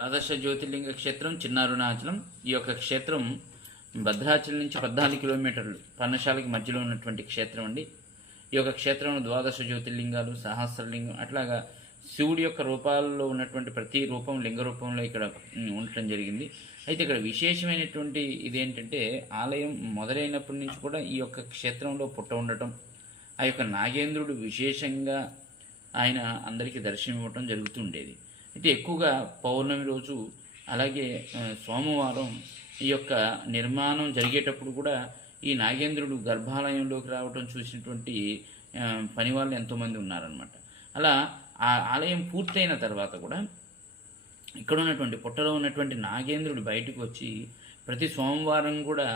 ఆదర్శ జ్యోతిర్లింగ క్షేత్రం చిన్నారుణాచలం ఈ యొక్క క్షేత్రం భద్రాచలం నుంచి పద్నాలుగు కిలోమీటర్లు పర్ణశాలకి మధ్యలో ఉన్నటువంటి క్షేత్రం అండి. ఈ యొక్క క్షేత్రంలో ద్వాదశ జ్యోతిర్లింగాలు సహస్రలింగం అట్లాగా శివుడి యొక్క రూపాల్లో ఉన్నటువంటి ప్రతి రూపం లింగ రూపంలో ఇక్కడ ఉండటం జరిగింది. అయితే ఇక్కడ విశేషమైనటువంటి ఇదేంటంటే ఆలయం మొదలైనప్పటి నుంచి కూడా ఈ యొక్క క్షేత్రంలో పుట్ట ఉండటం ఆ యొక్క నాగేంద్రుడు విశేషంగా ఆయన అందరికీ దర్శనం ఇవ్వటం జరుగుతుండేది అయితే ఎక్కువగా పౌర్ణమి రోజు అలాగే సోమవారం ఈ యొక్క నిర్మాణం జరిగేటప్పుడు కూడా ఈ నాగేంద్రుడు గర్భాలయంలోకి రావటం చూసినటువంటి పని వాళ్ళు ఎంతోమంది ఉన్నారనమాట అలా ఆ ఆలయం పూర్తయిన తర్వాత కూడా ఇక్కడ ఉన్నటువంటి పుట్టలో ఉన్నటువంటి నాగేంద్రుడు బయటకు వచ్చి ప్రతి సోమవారం కూడా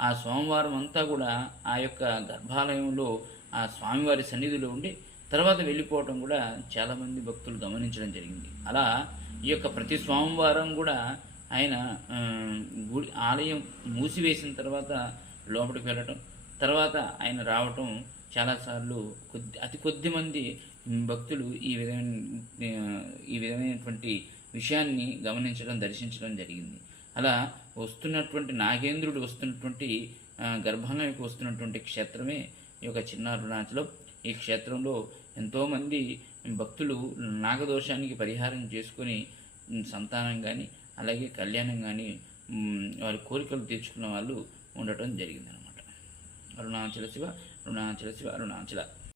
ఆ సోమవారం అంతా కూడా ఆ యొక్క గర్భాలయంలో ఆ స్వామివారి సన్నిధిలో ఉండి తర్వాత వెళ్ళిపోవటం కూడా చాలామంది భక్తులు గమనించడం జరిగింది. అలా ఈ యొక్క ప్రతి సోమవారం కూడా ఆయన గుడి ఆలయం మూసివేసిన తర్వాత లోపలికి వెళ్ళటం తర్వాత ఆయన రావటం చాలాసార్లు కొద్ది అతి కొద్ది మంది భక్తులు ఈ విధమైన ఈ విధమైనటువంటి విషయాన్ని గమనించడం దర్శించడం జరిగింది. అలా వస్తున్నటువంటి నాగేంద్రుడు వస్తున్నటువంటి ఆ, వస్తున్నటువంటి క్షేత్రమే ఈ యొక్క చిన్నారు నాచలో. ఈ క్షేత్రంలో ఎంతోమంది భక్తులు నాగదోషానికి పరిహారం చేసుకొని సంతానం కానీ అలాగే కళ్యాణం కానీ వారి కోరికలు తీర్చుకున్న వాళ్ళు ఉండటం జరిగిందనమాట. అరుణాచల శివ అరుణాచల శివ అరుణాచల.